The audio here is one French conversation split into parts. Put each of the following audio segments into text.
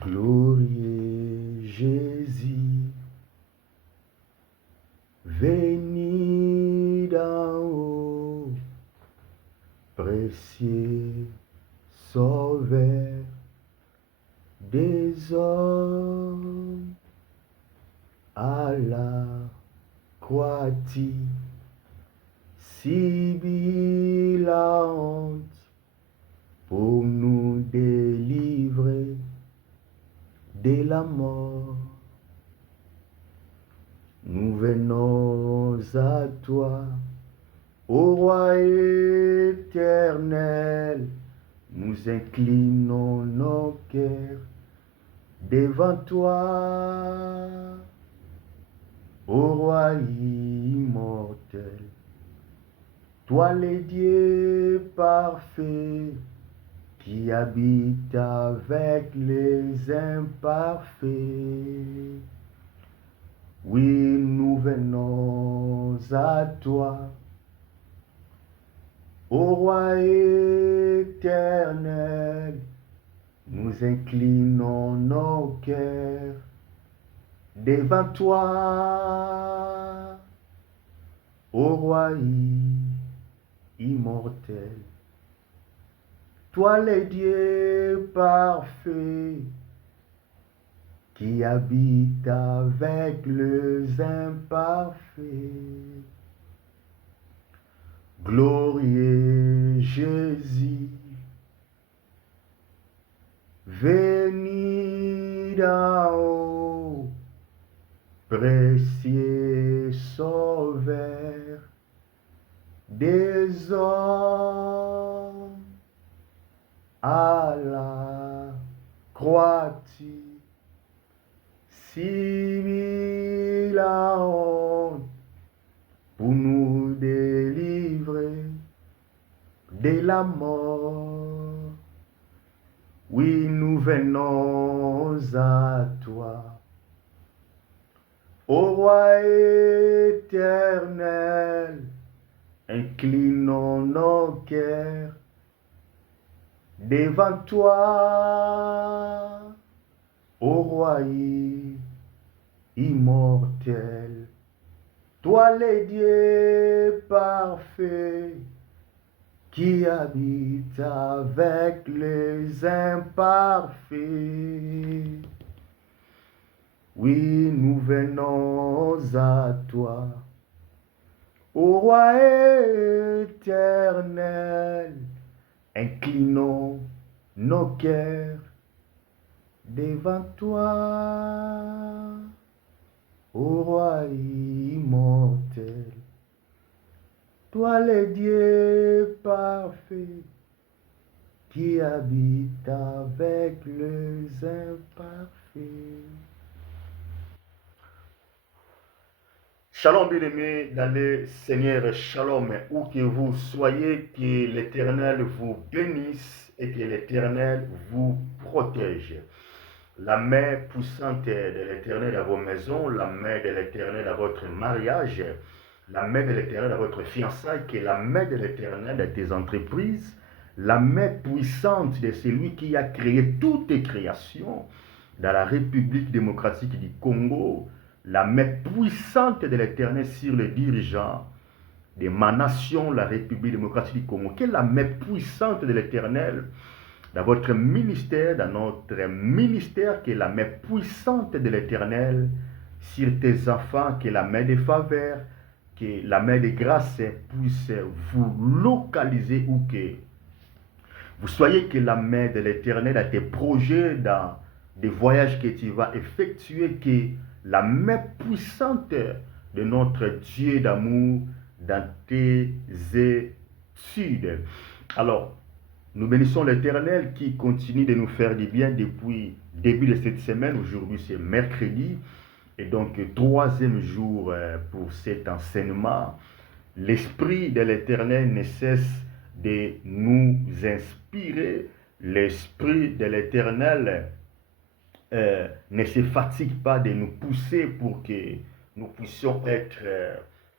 Glorieux Jésus, venu d'en haut, précieux Sauveur des hommes, à la croix-tu subis la honte pour nous délivrer de la mort. Nous venons à toi, ô roi éternel, nous inclinons nos cœurs devant toi, ô roi immortel, toi le Dieu parfait, qui habite avec les imparfaits. Oui, nous venons à toi, ô roi éternel, nous inclinons nos cœurs devant toi, ô roi immortel, toi le Dieu parfait, qui habite avec les imparfaits. Glorieux Jésus, venu d'en haut, précieux Sauveur des hommes, à la croix-tu subis la honte pour nous délivrer de la mort. Oui, nous venons à toi, ô roi éternel, inclinons nos cœurs devant toi, ô roi immortel, toi le Dieu parfait, qui habite avec les imparfaits. Oui, nous venons à toi, ô roi éternel, inclinons nos cœurs devant toi, ô roi immortel, toi le Dieu parfait, qui habite avec les imparfaits. Shalom bien-aimés dans le Seigneur, shalom, où que vous soyez, que l'Éternel vous bénisse et que l'Éternel vous protège. La main puissante de l'Éternel à vos maisons, la main de l'Éternel à votre mariage, la main de l'Éternel à votre fiançailles, que la main de l'Éternel à tes entreprises, la main puissante de celui qui a créé toutes les créations dans la République démocratique du Congo, la main puissante de l'Éternel sur les dirigeants de ma nation, la République démocratique du Congo. Quelle est la main puissante de l'Éternel dans votre ministère, dans notre ministère, qui est la main puissante de l'Éternel sur tes enfants, qui est la main de faveur, que la main de grâce puisse vous localiser où que vous soyez, que la main de l'Éternel a tes projets, dans des voyages que tu vas effectuer, que la main puissante de notre Dieu d'amour dans tes études. Alors, nous bénissons l'Éternel qui continue de nous faire du bien depuis le début de cette semaine. Aujourd'hui, c'est mercredi. Et donc, troisième jour pour cet enseignement. L'Esprit de l'Éternel ne cesse de nous inspirer. L'Esprit de l'Éternel ne se fatigue pas de nous pousser pour que nous puissions être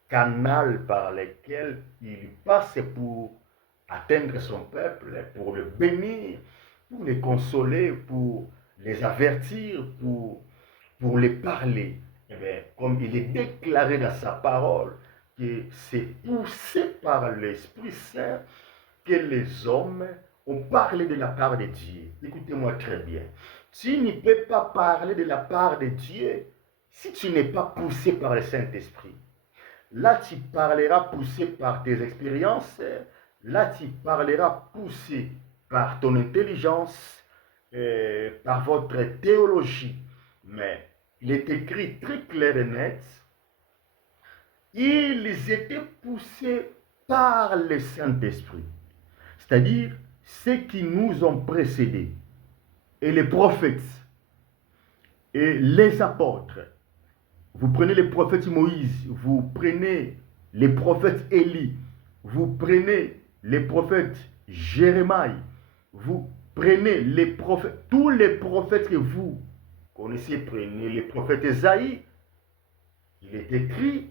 canal par lequel il passe pour atteindre son peuple, pour le bénir, pour le consoler, pour les avertir, pour les parler. Eh bien, comme il est déclaré dans sa parole que c'est poussé par l'Esprit Saint que les hommes ont parlé de la part de Dieu. Écoutez-moi très bien. Tu ne peux pas parler de la part de Dieu si tu n'es pas poussé par le Saint-Esprit. Là, tu parleras poussé par tes expériences. Là, tu parleras poussé par ton intelligence, par votre théologie. Mais il est écrit très clair et net, ils étaient poussés par le Saint-Esprit. C'est-à-dire ceux qui nous ont précédés, et les prophètes, et les apôtres. Vous prenez les prophètes Moïse, vous prenez les prophètes Élie, vous prenez les prophètes Jérémie, vous prenez les prophètes, tous les prophètes que vous connaissez, prenez les prophètes Esaïe. Il est écrit,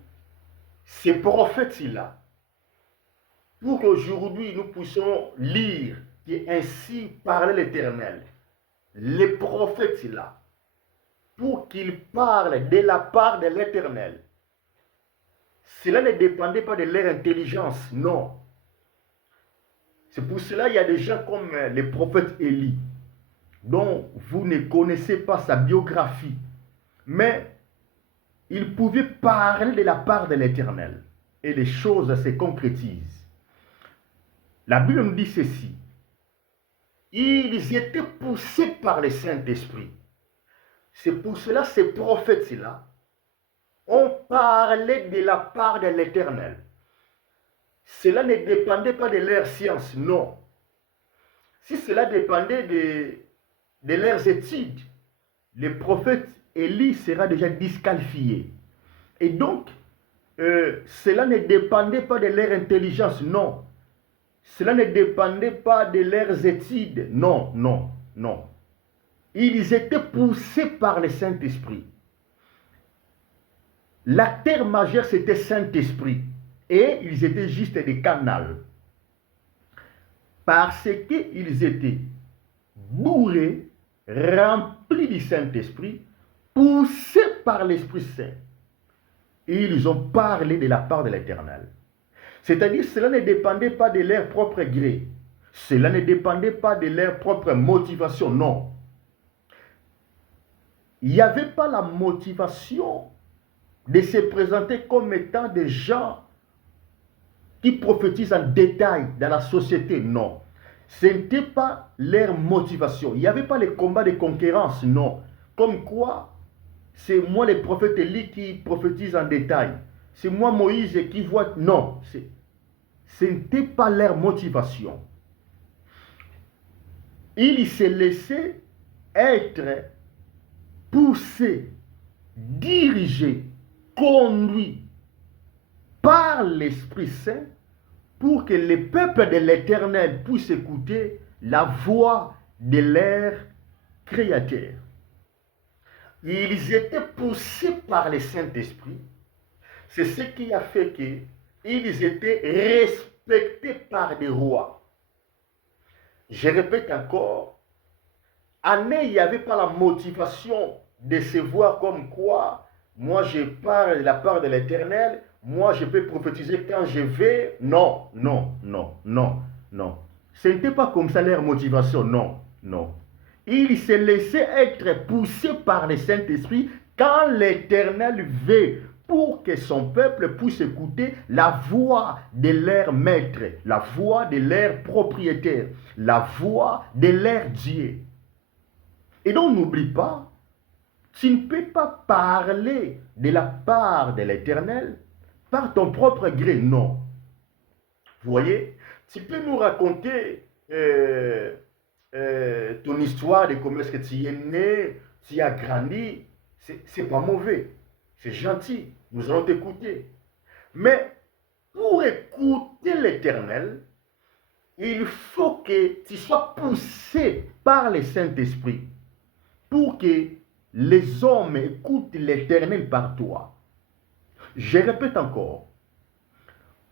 ces prophètes-là, pour qu'aujourd'hui nous puissions lire et ainsi parler l'Éternel, les prophètes-là, pour qu'ils parlent de la part de l'Éternel. Cela ne dépendait pas de leur intelligence, non. C'est pour cela qu'il y a des gens comme les prophètes Élie, dont vous ne connaissez pas sa biographie, mais il pouvait parler de la part de l'Éternel, et les choses se concrétisent. La Bible nous dit ceci, ils étaient poussés par le Saint-Esprit. C'est pour cela que ces prophètes-là ont parlé de la part de l'Éternel. Cela ne dépendait pas de leur science, non. Si cela dépendait de leurs études, le prophète Élie sera déjà disqualifié. Et donc, cela ne dépendait pas de leur intelligence, non. Cela ne dépendait pas de leurs études, non, non, non. Ils étaient poussés par le Saint-Esprit. L'acteur majeur, c'était Saint-Esprit. Et ils étaient juste des canaux. Parce qu'ils étaient bourrés, remplis du Saint-Esprit, poussés par l'Esprit Saint. Et ils ont parlé de la part de l'Éternel. C'est-à-dire, cela ne dépendait pas de leur propre gré. Cela ne dépendait pas de leur propre motivation, non. Il n'y avait pas la motivation de se présenter comme étant des gens qui prophétisent en détail dans la société, non. Ce n'était pas leur motivation. Il n'y avait pas les combats de conquérance, non. Comme quoi, c'est moi le prophète Élie qui prophétise en détail. C'est moi Moïse qui voit, non. Ce n'était pas leur motivation. Ils se laissaient être poussés, dirigés, conduits par l'Esprit Saint pour que le peuple de l'Éternel puisse écouter la voix de leur Créateur. Ils étaient poussés par le Saint-Esprit. C'est ce qui a fait qu'ils étaient respectés par des rois. Je répète encore, Anné, il n'y avait pas la motivation de se voir comme quoi, moi je parle de la part de l'Éternel, moi je peux prophétiser quand je vais. Non, non, non, non, non. Ce n'était pas comme ça leur motivation, non, non. Ils se laissaient être poussés par le Saint-Esprit quand l'Éternel veut, pour que son peuple puisse écouter la voix de leur maître, la voix de leur propriétaire, la voix de leur Dieu. Et donc n'oublie pas, tu ne peux pas parler de la part de l'Éternel par ton propre gré, non. Vous voyez, tu peux nous raconter ton histoire de comment est-ce que tu es né, tu as grandi, c'est pas mauvais, c'est gentil, nous allons t'écouter. Mais pour écouter l'Éternel, il faut que tu sois poussé par le Saint-Esprit pour que les hommes écoutent l'Éternel par toi. Je répète encore,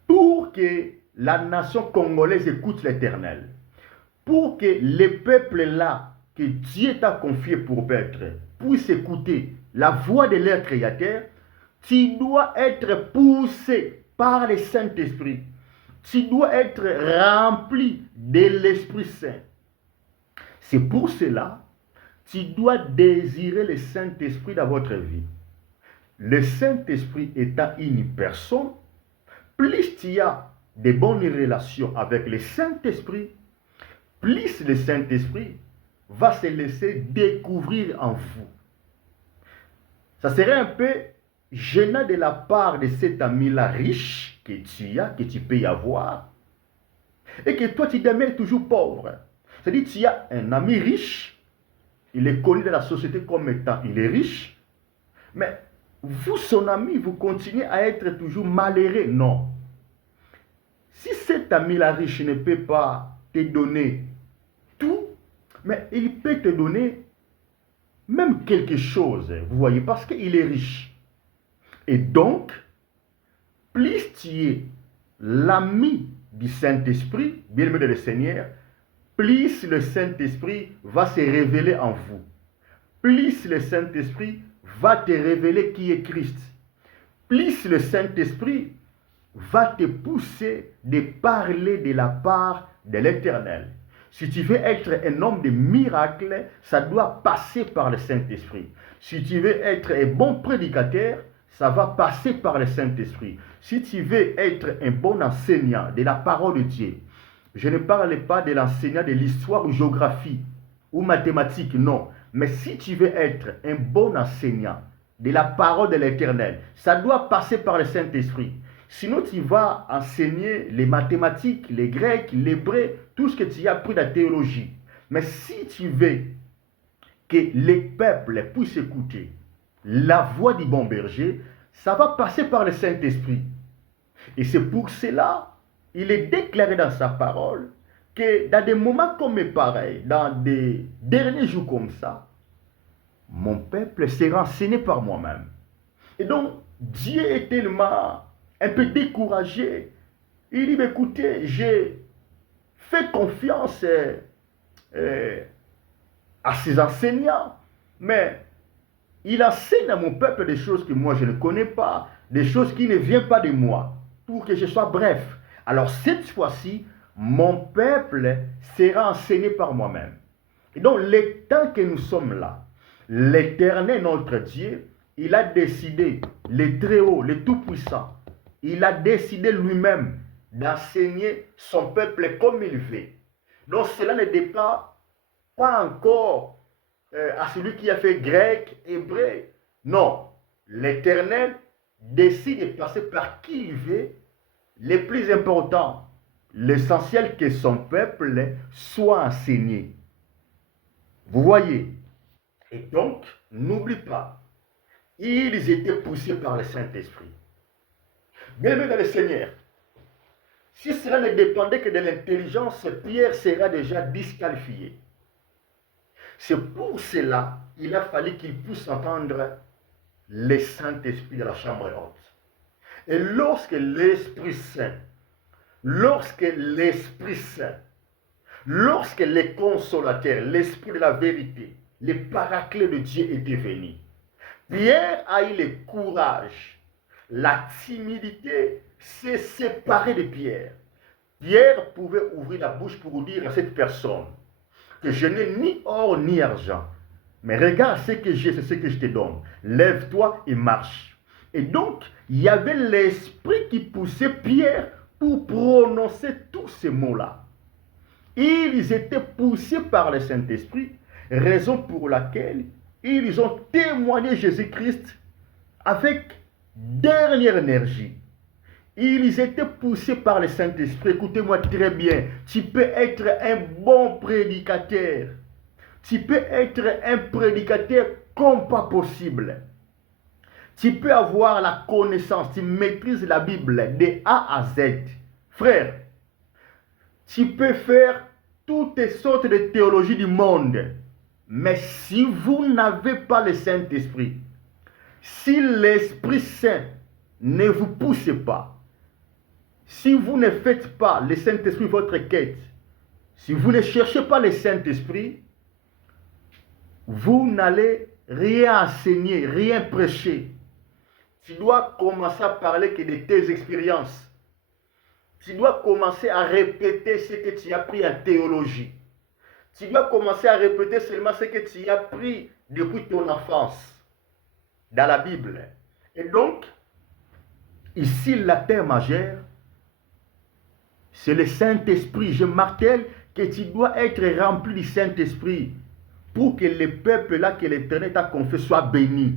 pour que la nation congolaise écoute l'Éternel, pour que les peuples là que Dieu t'a confié pour être, puisse écouter la voix de leur Créateur, tu dois être poussé par le Saint-Esprit. Tu dois être rempli de l'Esprit Saint. C'est pour cela que tu dois désirer le Saint-Esprit dans votre vie. Le Saint-Esprit étant une personne, plus tu as de bonnes relations avec le Saint-Esprit, plus le Saint-Esprit va se laisser découvrir en vous. Ça serait un peu gênant de la part de cet ami-là riche que tu as, que tu peux y avoir, et que toi tu demeures toujours pauvre. C'est-à-dire que tu as un ami riche, il est connu dans la société comme étant, il est riche, mais vous, son ami, vous continuez à être toujours malheureux. Non. Si cet ami-là riche ne peut pas te donner tout, mais il peut te donner même quelque chose, vous voyez, parce qu'il est riche. Et donc, plus tu es l'ami du Saint-Esprit, bien-aimé de le Seigneur, plus le Saint-Esprit va se révéler en vous. Plus le Saint-Esprit va te révéler qui est Christ. Plus le Saint-Esprit va te pousser de parler de la part de l'Éternel. Si tu veux être un homme de miracles, ça doit passer par le Saint-Esprit. Si tu veux être un bon prédicateur, ça va passer par le Saint-Esprit. Si tu veux être un bon enseignant de la parole de Dieu, je ne parle pas de l'enseignant de l'histoire ou géographie ou mathématiques, non. Mais si tu veux être un bon enseignant de la parole de l'Éternel, ça doit passer par le Saint-Esprit. Sinon, tu vas enseigner les mathématiques, les grecs, l'hébreu, tout ce que tu as appris dans la théologie. Mais si tu veux que les peuples puissent écouter la voix du bon berger, ça va passer par le Saint-Esprit. Et c'est pour cela, il est déclaré dans sa parole que dans des moments comme pareils, dans des derniers jours comme ça, mon peuple sera enseigné par moi-même. Et donc, Dieu est tellement un peu découragé. Il dit, écoutez, j'ai fait confiance à ces enseignants, mais il enseigne à mon peuple des choses que moi je ne connais pas, des choses qui ne viennent pas de moi, pour que je sois bref. Alors cette fois-ci, mon peuple sera enseigné par moi-même. Et donc, le temps que nous sommes là, l'Éternel, notre Dieu, il a décidé, le Très-Haut, le Tout-Puissant, il a décidé lui-même d'enseigner son peuple comme il veut. Donc cela ne dépend pas encore à celui qui a fait grec, hébreu. Non, l'Éternel décide de passer par qui il veut. Le plus important, l'essentiel que son peuple soit enseigné. Vous voyez? Et donc, n'oublie pas, ils étaient poussés par le Saint-Esprit. Bien-aimé dans le Seigneur, si cela ne dépendait que de l'intelligence, Pierre sera déjà disqualifié. C'est pour cela qu'il a fallu qu'il puisse entendre le Saint-Esprit de la chambre haute. Et lorsque l'Esprit Saint, lorsque le consolateur, l'Esprit de la vérité, le paraclet de Dieu était venu, Pierre a eu le courage. La timidité s'est séparée de Pierre. Pierre pouvait ouvrir la bouche pour dire à cette personne que je n'ai ni or ni argent, mais regarde ce que j'ai, c'est ce que je te donne. Lève-toi et marche. Et donc, il y avait l'esprit qui poussait Pierre pour prononcer tous ces mots-là. Ils étaient poussés par le Saint-Esprit, raison pour laquelle ils ont témoigné Jésus-Christ avec dernière énergie. Ils étaient poussés par le Saint-Esprit. Écoutez-moi très bien. Tu peux être un bon prédicateur. Tu peux être un prédicateur comme pas possible. Tu peux avoir la connaissance, tu maîtrises la Bible de A à Z. Frère, tu peux faire toutes sortes de théologies du monde. Mais si vous n'avez pas le Saint-Esprit, si l'Esprit Saint ne vous pousse pas, si vous ne faites pas le Saint-Esprit votre quête, si vous ne cherchez pas le Saint-Esprit, vous n'allez rien enseigner, rien prêcher. Tu dois commencer à parler que de tes expériences. Tu dois commencer à répéter ce que tu as appris en théologie. Tu dois commencer à répéter seulement ce que tu as appris depuis ton enfance dans la Bible. Et donc, ici, la terre majeure, c'est le Saint-Esprit. Je martèle que tu dois être rempli du Saint-Esprit pour que le peuple-là que l'Éternel t'a confié soit béni.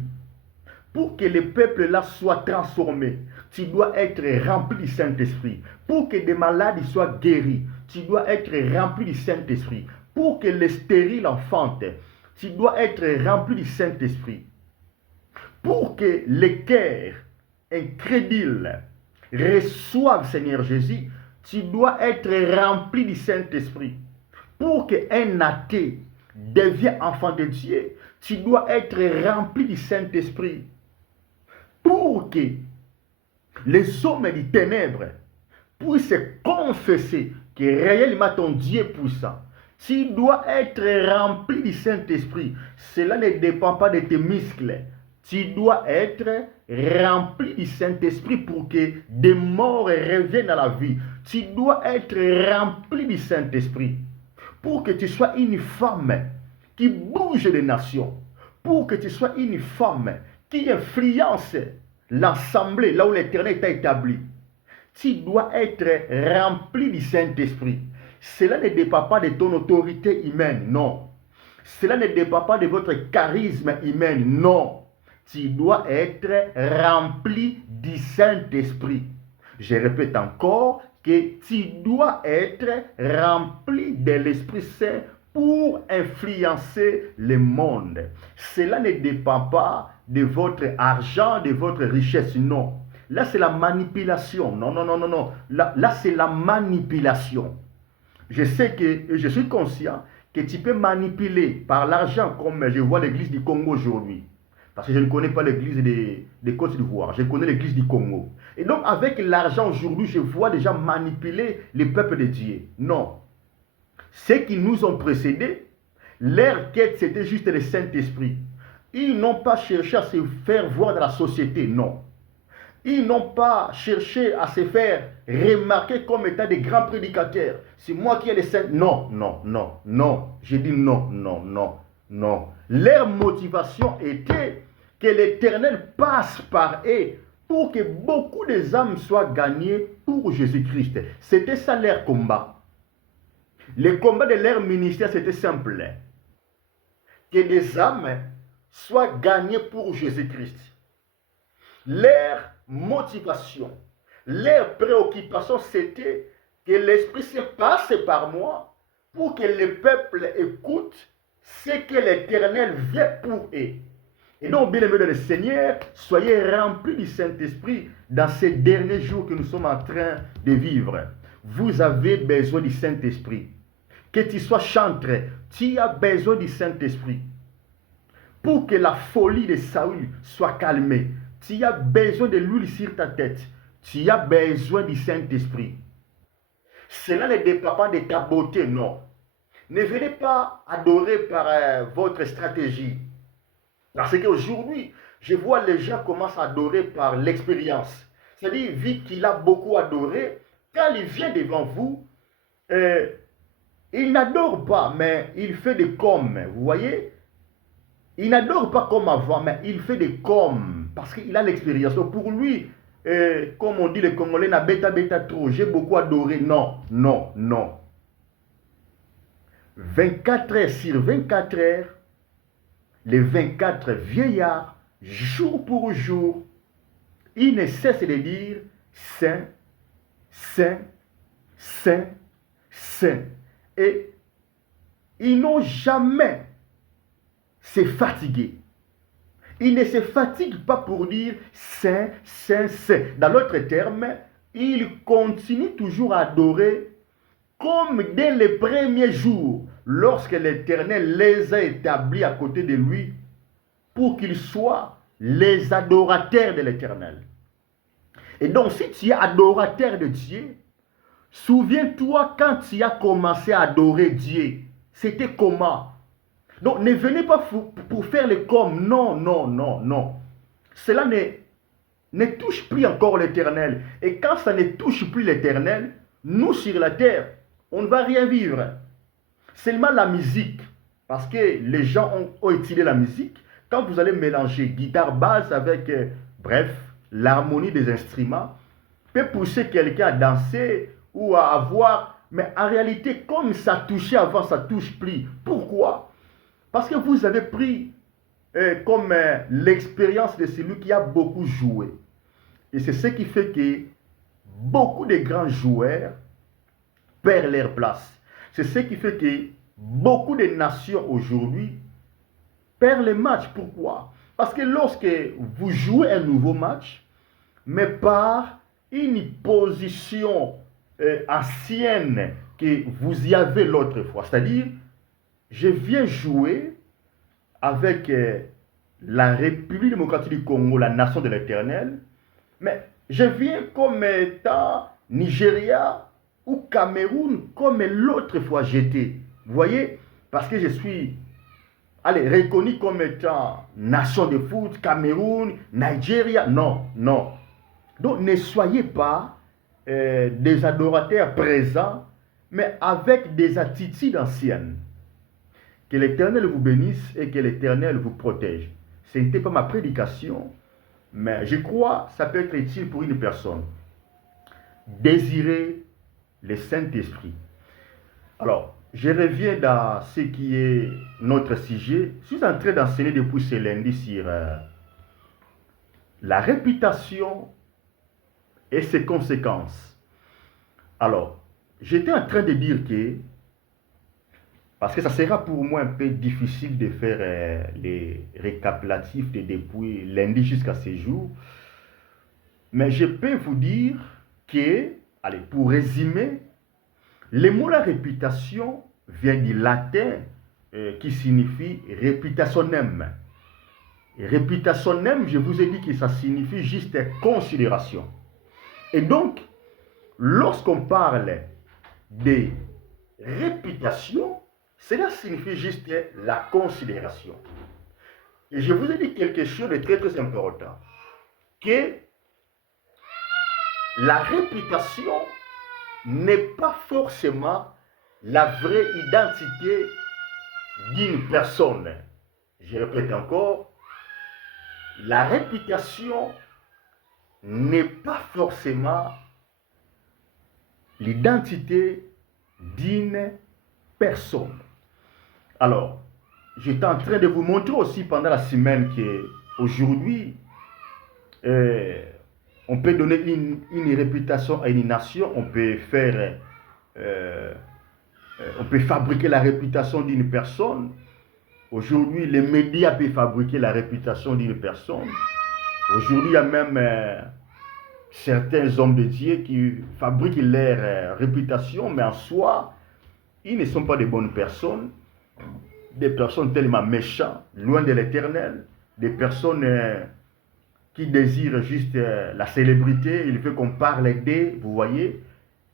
Pour que le peuple-là soit transformé, tu dois être rempli du Saint-Esprit. Pour que des malades soient guéris, tu dois être rempli du Saint-Esprit. Pour que les stériles enfantent, tu dois être rempli du Saint-Esprit. Pour que les cœurs incrédules reçoivent Seigneur Jésus, tu dois être rempli du Saint-Esprit. Pour qu'un athée devienne enfant de Dieu, tu dois être rempli du Saint-Esprit. Pour que les hommes des ténèbres puissent confesser que réellement ton Dieu est puissant, tu dois être rempli du Saint-Esprit. Cela ne dépend pas de tes muscles. Tu dois être rempli du Saint-Esprit pour que des morts reviennent à la vie. Tu dois être rempli du Saint-Esprit pour que tu sois une femme qui bouge les nations, pour que tu sois une femme qui influence l'assemblée là où l'Éternel t'a établi. Tu dois être rempli du Saint-Esprit. Cela ne dépend pas de ton autorité humaine, non. Cela ne dépend pas de votre charisme humain, non. Tu dois être rempli du Saint-Esprit. Je répète encore que tu dois être rempli de l'Esprit Saint pour influencer le monde. Cela ne dépend pas de votre argent, de votre richesse, non. Là, c'est la manipulation. Non, non, non, non, non. Là c'est la manipulation. Je sais que, je suis conscient que tu peux manipuler par l'argent comme je vois l'église du Congo aujourd'hui. Parce que je ne connais pas l'église des Côtes d'Ivoire, je connais l'église du Congo. Et donc avec l'argent aujourd'hui, je vois déjà manipuler les peuples de Dieu. Non. Ceux qui nous ont précédés, leur quête c'était juste le Saint-Esprit. Ils n'ont pas cherché à se faire voir dans la société, non. Ils n'ont pas cherché à se faire remarquer comme étant des grands prédicateurs. C'est moi qui ai les saints. Non, non, non, non. J'ai dit non, non, non, non. Leur motivation était que l'Éternel passe par eux pour que beaucoup des âmes soient gagnées pour Jésus-Christ. C'était ça leur combat. Le combat de leur ministère, c'était simple. Que les âmes soient gagnées pour Jésus-Christ. Leur motivation, leur préoccupation, c'était que l'Esprit se passe par moi pour que le peuple écoute ce que l'Éternel veut pour eux. Et donc, bien aimés dans le Seigneur, soyez remplis du Saint-Esprit dans ces derniers jours que nous sommes en train de vivre. Vous avez besoin du Saint-Esprit. Que tu sois chantre, tu as besoin du Saint-Esprit. Pour que la folie de Saül soit calmée, tu as besoin de l'huile sur ta tête. Tu as besoin du Saint-Esprit. Cela ne dépend pas de ta beauté, non. Ne venez pas adorer par votre stratégie. Parce qu'aujourd'hui, je vois les gens commencent à adorer par l'expérience. C'est-à-dire, vu qu'il a beaucoup adoré, quand il vient devant vous, il n'adore pas, mais il fait des comme. Vous voyez? Il n'adore pas comme avant, mais il fait des comme. Parce qu'il a l'expérience. Donc pour lui, comme on dit les Congolais, na beta beta trop, j'ai beaucoup adoré. Non, non, non. 24 heures sur 24 heures, les 24 vieillards, jour pour jour, ils ne cessent de dire Saint, Saint, Saint, Saint. Et ils n'ont jamais se fatigué. Il ne se fatigue pas pour dire Saint, Saint, Saint. Dans l'autre terme, il continue toujours à adorer comme dès les premiers jours, lorsque l'Éternel les a établis à côté de lui pour qu'ils soient les adorateurs de l'Éternel. Et donc, si tu es adorateur de Dieu, souviens-toi quand tu as commencé à adorer Dieu, c'était comment? Donc ne venez pas pour faire les comme. Non, non, non, non. Cela ne touche plus encore l'Éternel. Et quand ça ne touche plus l'Éternel, nous sur la terre, on ne va rien vivre. Seulement la musique, parce que les gens ont utilisé la musique. Quand vous allez mélanger guitare basse avec, bref, l'harmonie des instruments, peut pousser quelqu'un à danser ou à avoir, mais en réalité, comme ça touchait avant, ça ne touche plus. Pourquoi? Parce que vous avez pris comme l'expérience de celui qui a beaucoup joué. Et c'est ce qui fait que beaucoup de grands joueurs perdent leur place. C'est ce qui fait que beaucoup de nations aujourd'hui perdent les matchs. Pourquoi? Parce que lorsque vous jouez un nouveau match, mais par une position ancienne que vous y avez l'autre fois, c'est-à-dire, je viens jouer avec la République démocratique du Congo, la nation de l'Éternel, mais je viens comme étant Nigeria ou Cameroun comme l'autre fois j'étais. Vous voyez? Parce que je suis reconnu comme étant nation de foot, Cameroun, Nigeria. Non, non. Donc ne soyez pas des adorateurs présents, mais avec des attitudes anciennes. Que l'Éternel vous bénisse et que l'Éternel vous protège. Ce n'était pas ma prédication, mais je crois que ça peut être utile pour une personne. Désirer le Saint-Esprit. Alors, je reviens dans ce qui est notre sujet. Je suis en train d'enseigner depuis ce lundi sur la réputation et ses conséquences. Alors, j'étais en train de dire que, parce que ça sera pour moi un peu difficile de faire les récapitulatifs de depuis lundi jusqu'à ce jour, mais je peux vous dire que, allez, pour résumer, le mot la réputation vient du latin qui signifie reputationem. Reputationem, je vous ai dit que ça signifie juste considération. Et donc, lorsqu'on parle de réputation, cela signifie juste la considération. Et je vous ai dit quelque chose de très très important, que la réputation n'est pas forcément la vraie identité d'une personne. Je répète encore, la réputation n'est pas forcément l'identité d'une personne. Alors, j'étais en train de vous montrer aussi pendant la semaine qu'aujourd'hui, on peut donner une réputation à une nation, on peut faire, on peut fabriquer la réputation d'une personne. Aujourd'hui, les médias peuvent fabriquer la réputation d'une personne. Aujourd'hui, il y a même certains hommes de Dieu qui fabriquent leur réputation, mais en soi, ils ne sont pas de bonnes personnes, des personnes tellement méchantes, loin de l'Éternel, des personnes qui désirent juste la célébrité, il veut qu'on parle d'eux, vous voyez.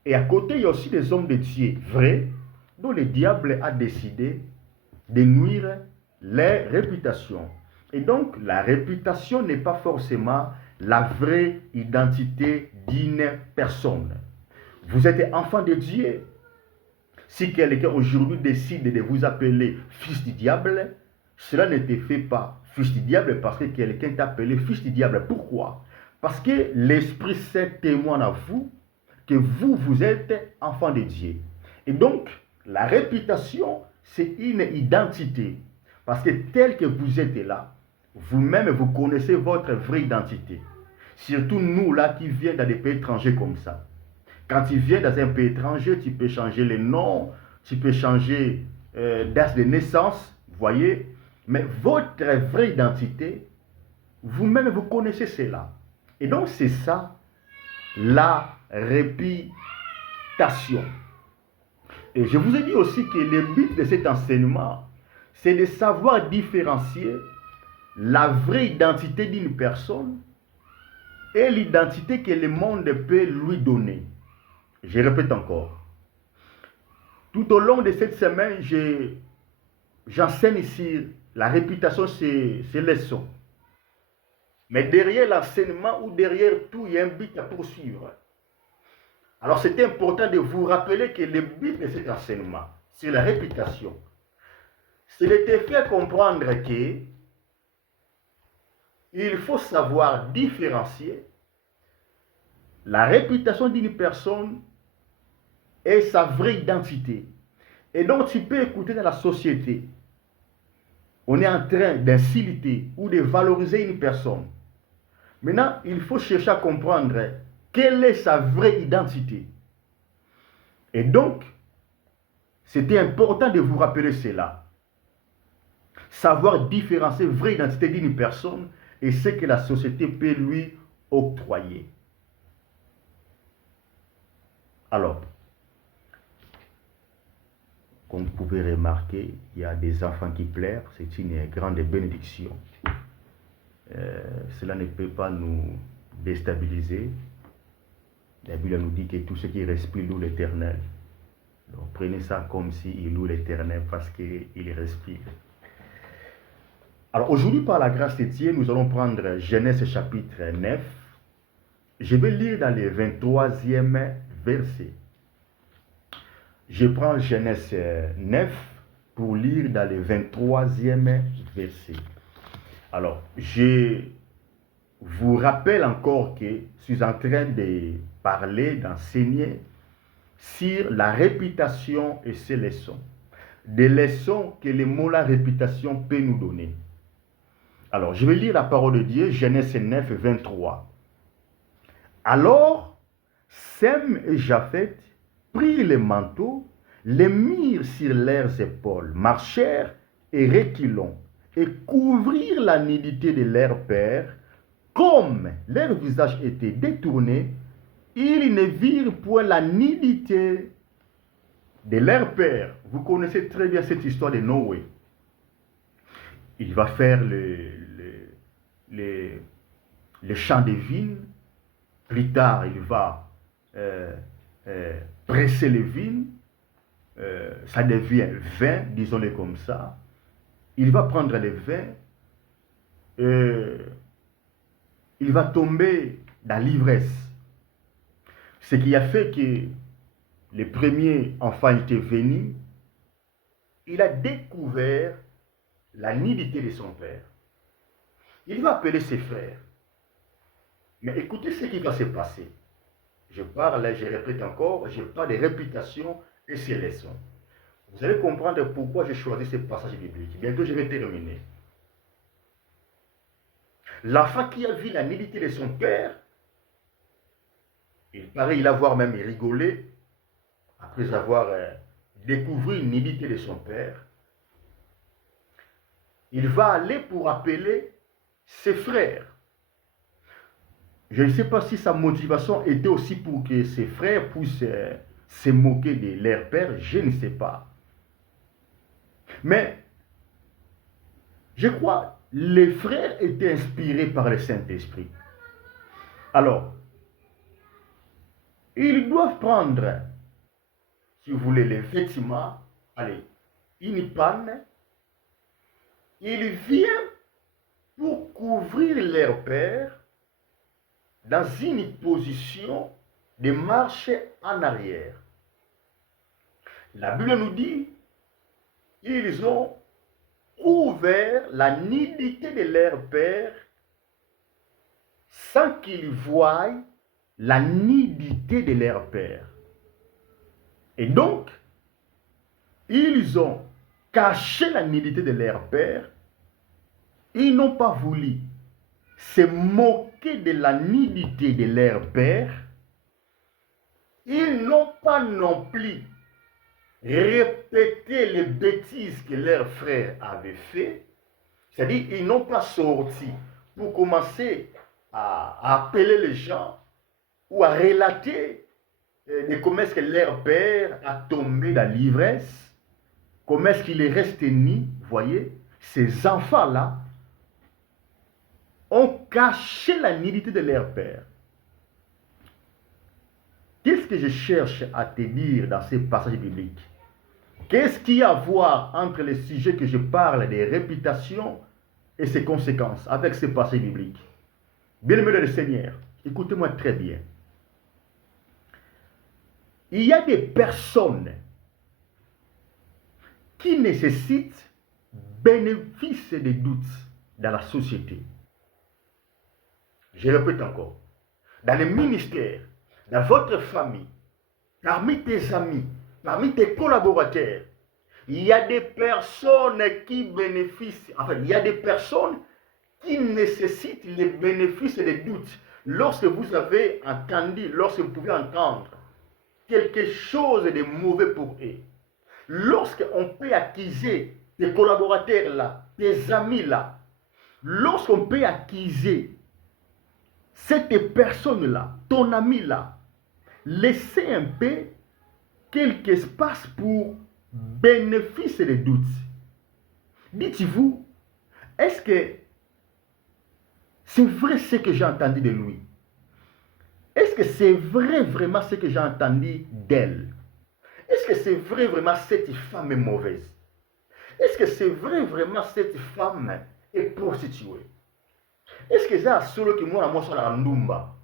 Et à côté, il y a aussi des hommes de Dieu vrais, dont le diable a décidé de nuire leur réputation. Et donc, la réputation n'est pas forcément la vraie identité d'une personne. Vous êtes enfant de Dieu. Si quelqu'un aujourd'hui décide de vous appeler fils du diable, cela ne te fait pas fils du diable parce que quelqu'un t'a appelé fils du diable. Pourquoi? Parce que l'Esprit Saint témoigne à vous que vous êtes enfant de Dieu. Et donc, la réputation, c'est une identité. Parce que tel que vous êtes là, vous-même, vous connaissez votre vraie identité. Surtout nous, là, qui viennent dans des pays étrangers comme ça. Quand tu viens dans un pays étranger, tu peux changer les noms, tu peux changer date de naissance, vous voyez. Mais votre vraie identité, vous-même, vous connaissez cela. Et donc, c'est ça, la réputation. Et je vous ai dit aussi que le but de cet enseignement, c'est de savoir différencier la vraie identité d'une personne et l'identité que le monde peut lui donner. Je répète encore. Tout au long de cette semaine, j'ai j'enseigne ici la réputation, c'est leçon. Mais derrière l'enseignement ou derrière tout, il y a un but à poursuivre. Alors c'est important de vous rappeler que le but de cet enseignement, c'est la réputation. C'est de te faire comprendre que il faut savoir différencier la réputation d'une personne et sa vraie identité. Et donc tu peux écouter dans la société, on est en train d'insulter ou de valoriser une personne. Maintenant, il faut chercher à comprendre quelle est sa vraie identité. Et donc, c'était important de vous rappeler cela. Savoir différencier la vraie identité d'une personne et ce que la société peut lui octroyer. Alors, comme vous pouvez remarquer, il y a des enfants qui pleurent. C'est une grande bénédiction. Cela ne peut pas nous déstabiliser. La Bible nous dit que tout ce qui respire loue l'Éternel. Donc prenez ça comme s'il loue l'Éternel parce qu'il respire. Alors aujourd'hui, par la grâce de Dieu, nous allons prendre Genèse chapitre 9. Je vais lire dans le 23e verset. Je prends Genèse 9 pour lire dans le 23e verset. Alors, je vous rappelle encore que je suis en train de parler, d'enseigner sur la réputation et ses leçons. Des leçons que le mot la réputation peut nous donner. Alors, je vais lire la parole de Dieu, Genèse 9, 23. Alors, Sem et Japheth prirent les manteaux, les mirent sur leurs épaules, marchèrent et reculons, et couvrirent la nudité de leur père. Comme leur visage était détourné, ils ne virent point la nudité de leur père. Vous connaissez très bien cette histoire de Noé. Il va faire le champ de vignes. Plus tard, il va presser les vignes. Ça devient vin, disons-le comme ça. Il va prendre le vin. Il va tomber dans l'ivresse. Ce qui a fait que le premier enfant était venu. Il a découvert la nudité de son père. Il va appeler ses frères. Mais écoutez ce qui va se passer. Je parle, je répète encore, je parle de réputation et ses leçons. Vous allez comprendre pourquoi j'ai choisi ce passage biblique. Bientôt, je vais terminer. L'enfant qui a vu la nudité de son père, il paraît il avoir même rigolé après avoir découvert une nudité de son père. Il va aller pour appeler ses frères. Je ne sais pas si sa motivation était aussi pour que ses frères puissent se moquer de leur père, je ne sais pas. Mais je crois que les frères étaient inspirés par le Saint-Esprit. Alors, ils doivent prendre, si vous voulez, les vêtements, allez, une panne. Ils viennent pour couvrir leur père dans une position de marche en arrière. La Bible nous dit, ils ont couvert la nudité de leur père sans qu'ils voient la nudité de leur père. Et donc, ils ont caché la nudité de leur père. Ils n'ont pas voulu se moquer de la nudité de leur père. Ils n'ont pas non plus répété les bêtises que leurs frères avaient fait. C'est-à-dire, ils n'ont pas sorti pour commencer à appeler les gens ou à relater comment est-ce que leur père a tombé dans l'ivresse, comment est-ce qu'il est resté nu. Vous voyez, ces enfants-là ont caché la nudité de leur père. Qu'est-ce que je cherche à te dire dans ces passages bibliques? Qu'est-ce qu'il y a à voir entre les sujets que je parle des réputations et ses conséquences avec ces passés bibliques? Bien-aimés dans le Seigneur, écoutez-moi très bien. Il y a des personnes qui nécessitent bénéfice et des doutes dans la société. Je répète encore. Dans le ministère, dans votre famille, parmi tes amis, parmi tes collaborateurs, il y a des personnes qui bénéficient, enfin, il y a des personnes qui nécessitent les bénéfices et les doutes. Lorsque vous avez entendu, lorsque vous pouvez entendre quelque chose de mauvais pour eux, lorsqu'on peut accuser tes collaborateurs là, tes amis là, lorsqu'on peut accuser cette personne là, ton ami là, laissez un peu quelque espace pour bénéfice et les doutes. Dites-vous, est-ce que c'est vrai ce que j'ai entendu de lui? Est-ce que c'est vrai vraiment ce que j'ai entendu d'elle? Est-ce que c'est vrai vraiment cette femme est mauvaise? Est-ce que c'est vrai vraiment cette femme est prostituée? Est-ce que c'est solo que moi na la ndumba?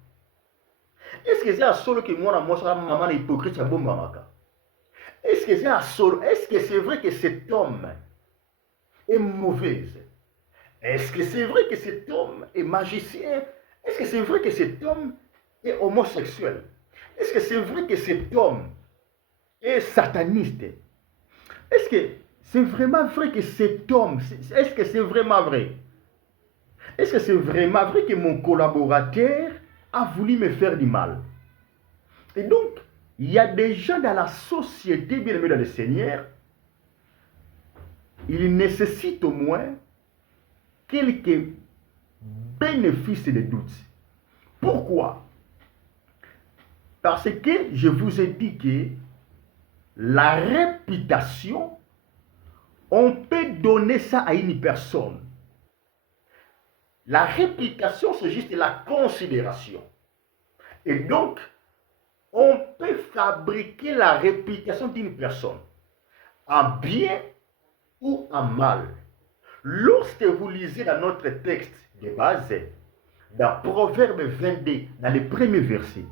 Est-ce que c'est solo que moi na la maman hypocrite ya bomba maka? Est-ce que c'est solo? Est-ce que c'est vrai que cet homme est mauvaise? Est-ce que c'est vrai que cet homme est magicien? Est-ce que c'est vrai que cet homme est homosexuel? Est-ce que c'est vrai que cet homme est sataniste? Est-ce que c'est vraiment vrai que cet homme, est-ce que c'est vraiment vrai? Est-ce que c'est vraiment vrai que mon collaborateur a voulu me faire du mal? Et donc, il y a des gens dans la société, bien aimés dans le Seigneur, ils nécessitent au moins quelques bénéfices et des doutes. Pourquoi? Parce que je vous ai dit que la réputation, on peut donner ça à une personne. La réputation, c'est juste la considération. Et donc, on peut fabriquer la réputation d'une personne en bien ou en mal. Lorsque vous lisez dans notre texte de base, dans Proverbe 22, dans les premiers versets,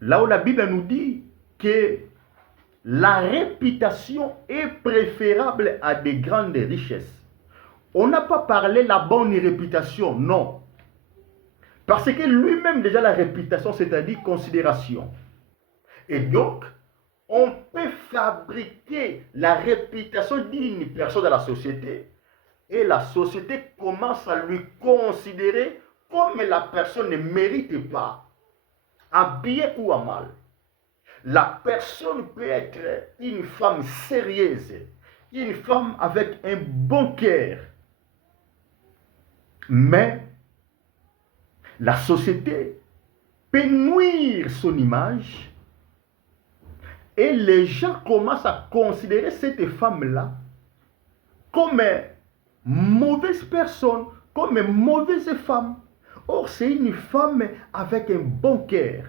là où la Bible nous dit que la réputation est préférable à des grandes richesses. On n'a pas parlé de la bonne réputation, non. Parce que lui-même, déjà, la réputation, c'est-à-dire considération. Et donc, on peut fabriquer la réputation d'une personne dans la société et la société commence à lui considérer comme la personne ne mérite pas, en bien ou en mal. La personne peut être une femme sérieuse, une femme avec un bon cœur. Mais la société peut nuire son image et les gens commencent à considérer cette femme-là comme une mauvaise personne, comme une mauvaise femme. Or, c'est une femme avec un bon cœur.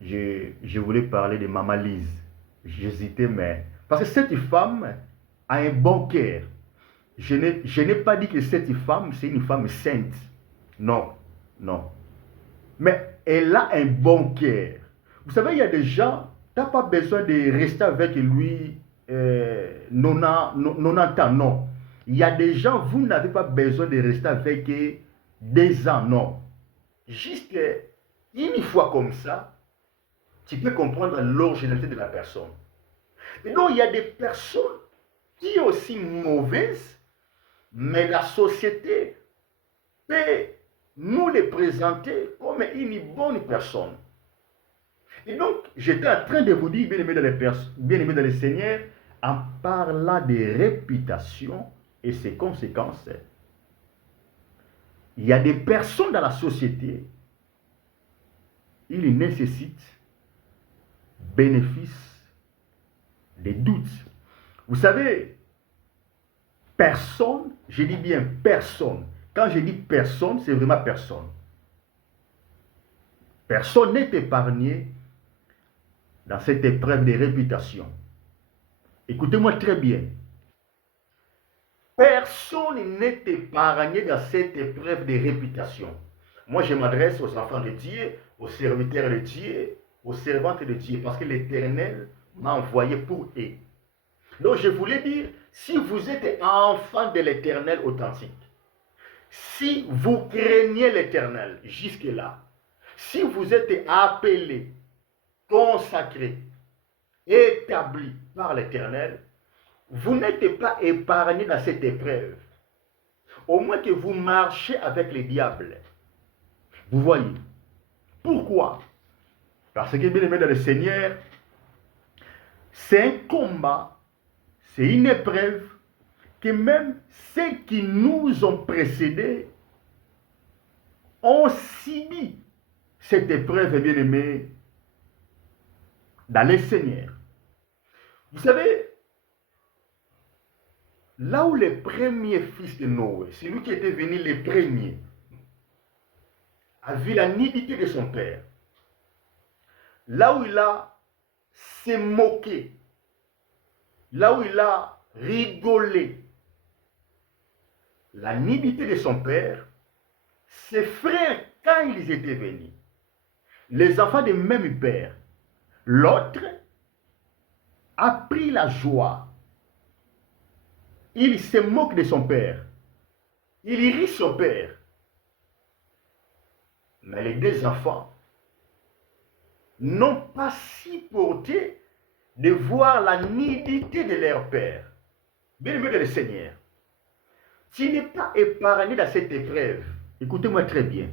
Je voulais parler de Maman Lise. J'hésitais, mais... Parce que cette femme a un bon cœur. Je n'ai pas dit que cette femme, c'est une femme sainte. Non, non. Mais elle a un bon cœur. Vous savez, il y a des gens, tu n'as pas besoin de rester avec lui 90 ans, non. Il y a des gens, vous n'avez pas besoin de rester avec eux des ans, non. Juste une fois comme ça, tu peux comprendre l'originalité de la personne. Et donc, il y a des personnes qui sont aussi mauvaises, mais la société peut nous les présenter comme une bonne personne. Et donc, j'étais en train de vous dire, bien-aimés dans le Seigneur, en parlant des réputations et ses conséquences, il y a des personnes dans la société, ils nécessitent bénéfice des doutes. Vous savez, personne, je dis bien personne. Quand je dis personne, c'est vraiment personne. Personne n'est épargné dans cette épreuve de réputation. Écoutez-moi très bien. Personne n'est épargné dans cette épreuve de réputation. Moi, je m'adresse aux enfants de Dieu, aux serviteurs de Dieu, aux servantes de Dieu, parce que l'Éternel m'a envoyé pour eux. Donc, je voulais dire, si vous êtes enfant de l'Éternel authentique, si vous craignez l'Éternel jusque-là, si vous êtes appelé, consacré, établi par l'Éternel, vous n'êtes pas épargné dans cette épreuve. Au moins que vous marchez avec les diables. Vous voyez. Pourquoi? Parce que, bien aimé dans le Seigneur, c'est un combat, c'est une épreuve que même ceux qui nous ont précédés ont subi cette épreuve, bien aimé, dans le Seigneur. Vous savez, là où le premier fils de Noé, celui qui était venu le premier, a vu la nudité de son père, là où il a se moqué, là où il a rigolé, la nudité de son père, ses frères, quand ils étaient venus, les enfants du même père, l'autre a pris la joie. Il se moque de son père. Il rit son père. Mais les deux enfants n'ont pas supporté de voir la nudité de leur père. Bien-aimé de le Seigneur, tu n'es pas épargné dans cette épreuve. Écoutez-moi très bien.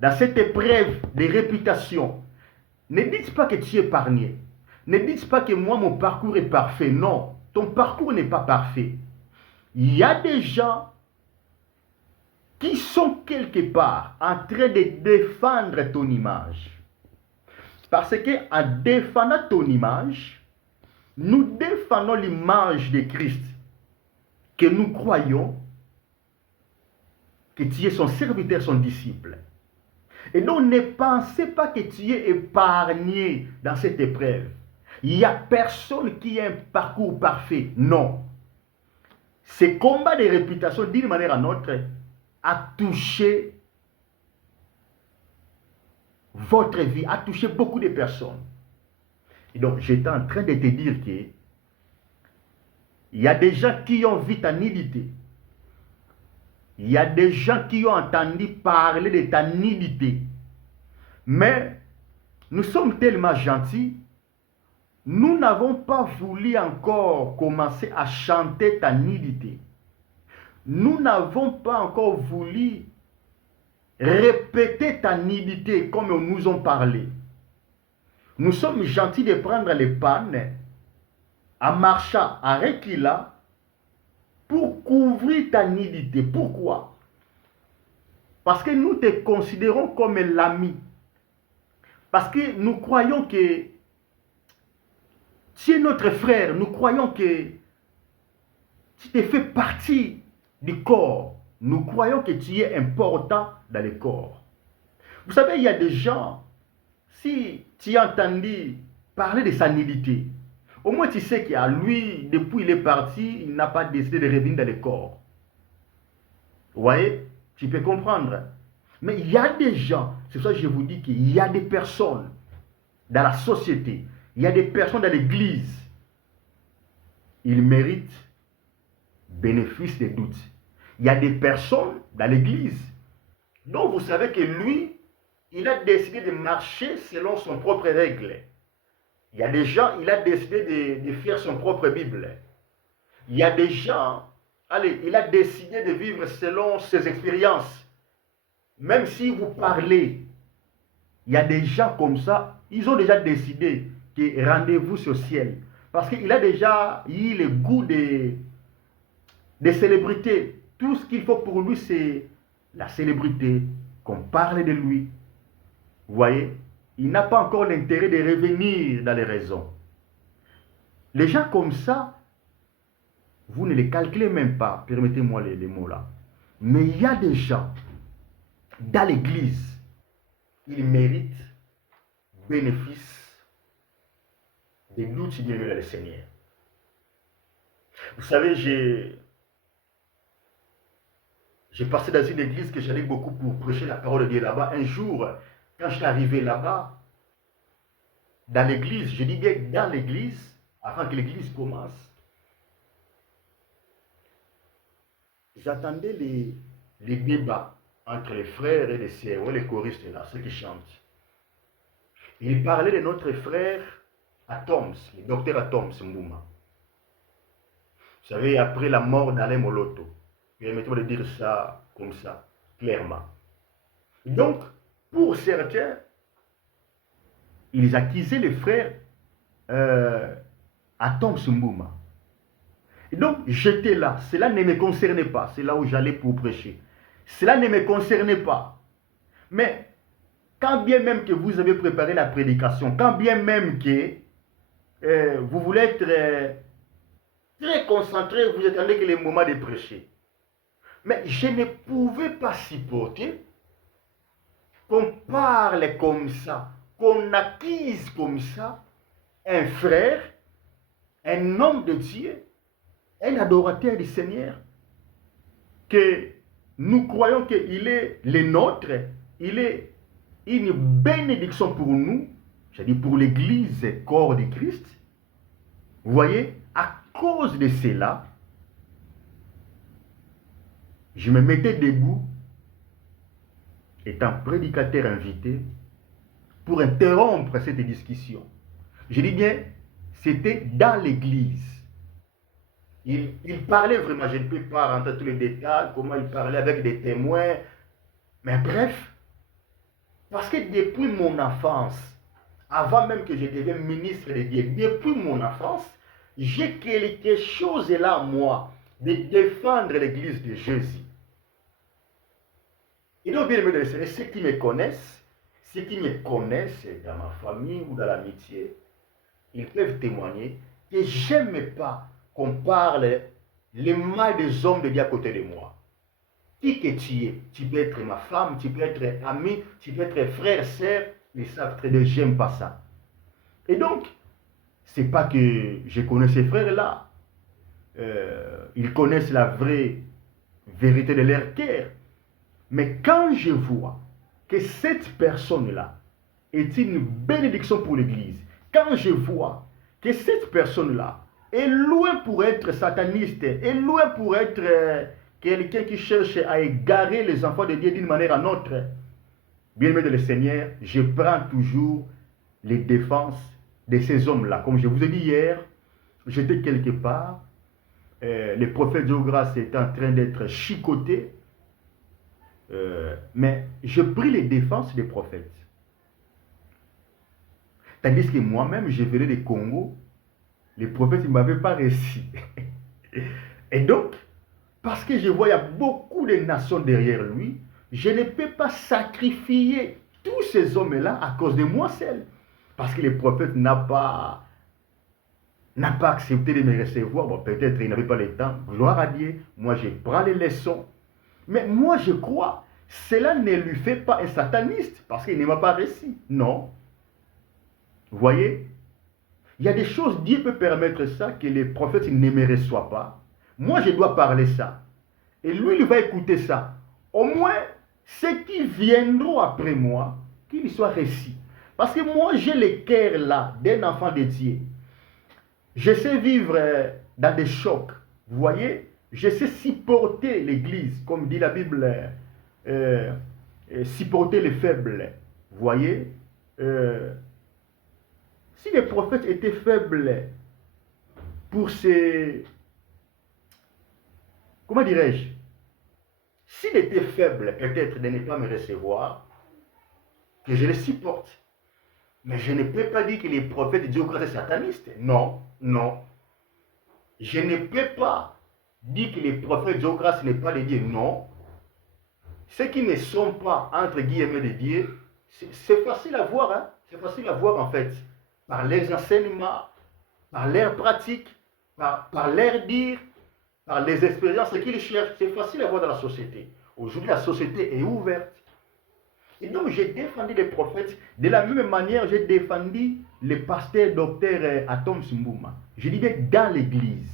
Dans cette épreuve de réputation, ne dites pas que tu es épargné. Ne dites pas que moi, mon parcours est parfait. Non, ton parcours n'est pas parfait. Il y a des gens qui sont quelque part en train de défendre ton image. Parce qu'en défendant ton image, nous défendons l'image de Christ, que nous croyons que tu es son serviteur, son disciple. Et donc ne pensez pas que tu es épargné dans cette épreuve. Il n'y a personne qui a un parcours parfait. Non. Ce combat de réputation, d'une manière ou d'une autre, a touché votre vie, a touché beaucoup de personnes. Et donc, j'étais en train de te dire que il y a des gens qui ont vu ta nudité. Il y a des gens qui ont entendu parler de ta nudité. Mais nous sommes tellement gentils, nous n'avons pas voulu encore commencer à chanter ta nudité. Nous n'avons pas encore voulu répéter ta nudité comme nous ont parlé. Nous sommes gentils de prendre les pannes en marchant à reculons pour couvrir ta nudité. Pourquoi? Parce que nous te considérons comme l'ami. Parce que nous croyons que tu es notre frère. Nous croyons que tu te fais partie du corps. Nous croyons que tu es important dans le corps. Vous savez, il y a des gens, si tu as entendu parler de sa nudité, au moins tu sais qu'à lui, depuis il est parti, il n'a pas décidé de revenir dans le corps. Vous voyez? Tu peux comprendre. Mais il y a des gens, c'est ça que je vous dis qu'il y a des personnes dans la société, il y a des personnes dans l'église, ils méritent bénéfice des doutes. Il y a des personnes dans l'église dont vous savez que lui, il a décidé de marcher selon son propre règle. Il y a des gens, il a décidé de faire son propre Bible. Il y a des gens, allez, il a décidé de vivre selon ses expériences. Même si vous parlez, il y a des gens comme ça, ils ont déjà décidé que rendez-vous sur le ciel. Parce qu'il a déjà eu le goût des célébrités. Tout ce qu'il faut pour lui, c'est la célébrité, qu'on parle de lui. Vous voyez, il n'a pas encore l'intérêt de revenir dans les raisons. Les gens comme ça, vous ne les calculez même pas, permettez-moi les mots là. Mais il y a des gens dans l'église, ils méritent bénéfice des doutes bien dans le Seigneur. Vous savez, j'ai passé dans une église que j'allais beaucoup pour prêcher la parole de Dieu là-bas. Un jour, quand je suis arrivé là-bas, dans l'église, je dis bien dans l'église, avant que l'église commence, j'attendais les débats entre les frères et les sœurs, les choristes là, ceux qui chantent. Il parlait de notre frère Atoms, le docteur Atoms Mbouma. Vous savez, après la mort d'Alain Moloto, permettez-moi de dire ça comme ça, clairement. Donc, pour certains, ils accusaient les frères Atoms Mbouma. Et donc, j'étais là. Cela ne me concernait pas. C'est là où j'allais pour prêcher. Cela ne me concernait pas. Mais, quand bien même que vous avez préparé la prédication, quand bien même que vous voulez être très concentré, vous attendez que le moment de prêcher. Mais je ne pouvais pas supporter qu'on parle comme ça, qu'on accuse comme ça un frère, un homme de Dieu, un adorateur du Seigneur, que nous croyons qu'il est le nôtre, il est une bénédiction pour nous, c'est-à-dire pour l'Église, corps de Christ. Vous voyez, à cause de cela, je me mettais debout, étant prédicateur invité, pour interrompre cette discussion. Je dis bien, c'était dans l'église. Il parlait vraiment, je ne peux pas rentrer dans tous les détails, comment il parlait avec des témoins, mais bref, parce que depuis mon enfance, avant même que je devienne ministre de Dieu, depuis mon enfance, j'ai quelque chose là, moi, de défendre l'église de Jésus. Et donc, bien aimé, ceux qui me connaissent dans ma famille ou dans l'amitié, ils peuvent témoigner que je n'aime pas qu'on parle le mal des hommes de Dieu à côté de moi. Qui que tu peux être ma femme, tu peux être ami, tu peux être frère, sœur, ils savent très bien, j'aime pas ça. Et donc, c'est pas que je connais ces frères-là, ils connaissent la vraie vérité de leur cœur. Mais quand je vois que cette personne-là est une bénédiction pour l'Église, quand je vois que cette personne-là est loin pour être sataniste, est loin pour être quelqu'un qui cherche à égarer les enfants de Dieu d'une manière à une autre, bien-aimé de le Seigneur, je prends toujours les défenses de ces hommes-là. Comme je vous ai dit hier, j'étais quelque part, le prophète Diogras est en train d'être chicoté, mais je prie les défenses des prophètes. Tandis que moi-même, je venais du Congo, les prophètes ne m'avaient pas réussi. Et donc, parce que je vois qu'il y a beaucoup de nations derrière lui, je ne peux pas sacrifier tous ces hommes-là à cause de moi seul. Parce que le prophète n'a pas accepté de me recevoir. Bon, peut-être il n'avait pas le temps. Gloire à Dieu. Moi, je prends les leçons. Mais moi, je crois, cela ne lui fait pas un sataniste parce qu'il ne m'a pas réussi. Non. Vous voyez, il y a des choses, Dieu peut permettre ça, que les prophètes ne me reçoivent pas. Moi, je dois parler ça. Et lui, il va écouter ça. Au moins, ceux qui viendront après moi, qu'ils soient réussis. Parce que moi, j'ai le cœur là d'un enfant de Dieu. Je sais vivre dans des chocs. Vous voyez, je sais supporter l'Église, comme dit la Bible, supporter les faibles. Vous voyez, si les prophètes étaient faibles pour ces... Comment dirais-je? S'il était faible, peut-être de ne pas me recevoir, que je les supporte. Mais je ne peux pas dire que les prophètes Diogras sont satanistes. Non, non. Je ne peux pas dire que les prophètes Diogras n'est pas les dieux. Non. Ceux qui ne sont pas, entre guillemets, des dieux, c'est facile à voir. Hein? C'est facile à voir en fait. Par leurs enseignements, par leurs pratiques, par leurs dires, par les expériences qu'ils cherchent. C'est facile à voir dans la société. Aujourd'hui, la société est ouverte. Et donc, j'ai défendu les prophètes. De la même manière, j'ai défendu le pasteur docteur Atom Simbouma. Je dis bien dans l'église.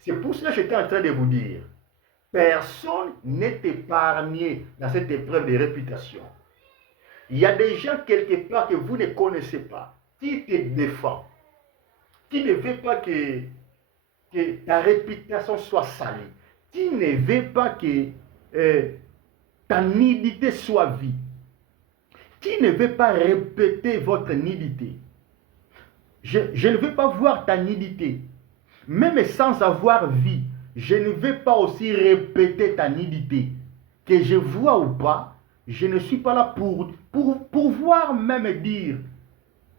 C'est pour cela que j'étais en train de vous dire, personne n'est épargné dans cette épreuve de réputation. Il y a des gens quelque part que vous ne connaissez pas, qui te défendent, qui ne veut pas que ta réputation soit salie, qui ne veut pas que ta nudité soit vue, qui ne veut pas répéter votre nudité. Je ne veux pas voir ta nudité. Même sans avoir vu, je ne veux pas aussi répéter ta nudité. Que je vois ou pas, je ne suis pas là pour pouvoir même dire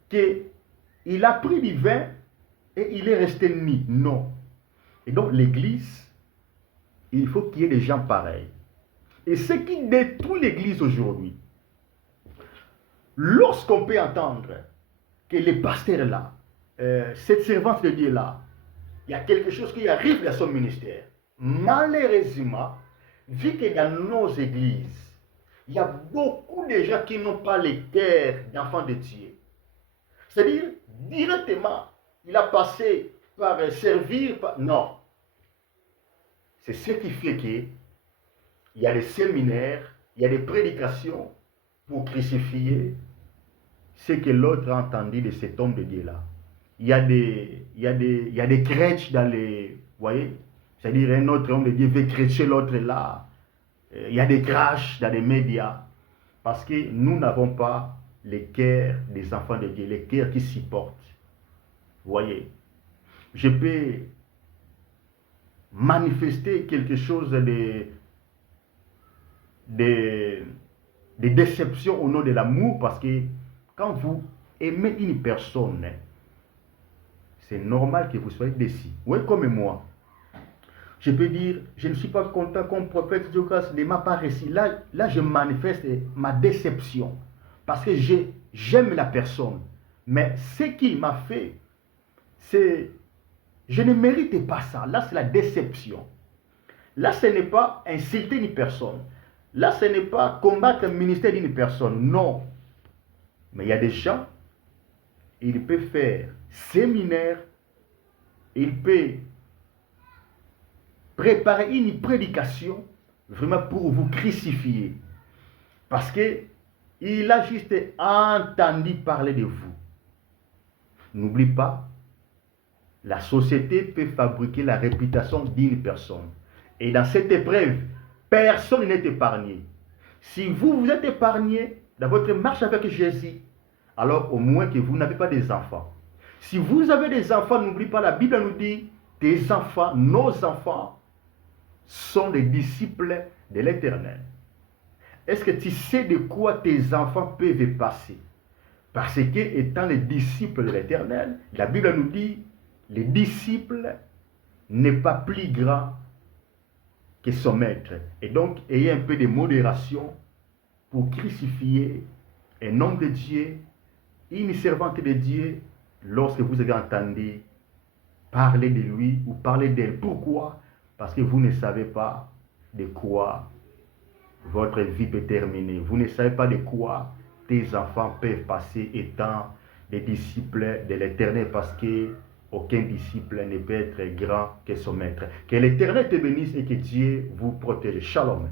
qu'il a pris du vin et il est resté nu. Non. Et donc l'église, il faut qu'il y ait des gens pareils. Et ce qui détruit l'église aujourd'hui, lorsqu'on peut entendre que les pasteurs là, cette servante de Dieu là, il y a quelque chose qui arrive dans son ministère. Malheureusement, vu que dans nos églises, il y a beaucoup de gens qui n'ont pas le cœur d'enfants de Dieu. C'est-à-dire, directement, il a passé par servir. Non. C'est ce qui fait qu'il y a des séminaires, il y a des prédications pour crucifier ce que l'autre a entendu de cet homme de Dieu-là. Il y a des crèches dans les... Vous voyez? C'est-à-dire un autre homme de Dieu veut crêcher l'autre là. Il y a des crashs dans les médias. Parce que nous n'avons pas les cœurs des enfants de Dieu, les cœurs qui supportent. Vous voyez? Je peux manifester quelque chose de déception au nom de l'amour, parce que quand vous aimez une personne, c'est normal que vous soyez déçu. Oui, comme moi. Je peux dire, je ne suis pas content comme prophète de grâce ne m'a pas réussi. Là, je manifeste ma déception. Parce que j'aime la personne. Mais ce qu'il m'a fait, c'est... Je ne mérite pas ça. Là, c'est la déception. Là, ce n'est pas insulter une personne. Là, ce n'est pas combattre le ministère d'une personne. Non. Mais il y a des gens, ils peuvent faire séminaire, ils peuvent préparer une prédication vraiment pour vous crucifier. Parce qu'il a juste entendu parler de vous. N'oublie pas, la société peut fabriquer la réputation d'une personne. Et dans cette épreuve, personne n'est épargné. Si vous êtes épargné dans votre marche avec Jésus, alors au moins que vous n'avez pas des enfants. Si vous avez des enfants, n'oublie pas, la Bible nous dit, tes enfants, nos enfants, sont des disciples de l'Éternel. Est-ce que tu sais de quoi tes enfants peuvent passer? Parce que, étant les disciples de l'Éternel, la Bible nous dit, les disciples n'est pas plus grand que son maître. Et donc, ayez un peu de modération pour crucifier un homme de Dieu, une servante de Dieu, lorsque vous avez entendu parler de lui ou parler d'elle. Pourquoi? Parce que vous ne savez pas de quoi votre vie peut terminer. Vous ne savez pas de quoi tes enfants peuvent passer étant des disciples de l'Éternel, parce que aucun disciple ne peut être grand que son maître. Que l'Éternel te bénisse et que Dieu vous protège. Shalom.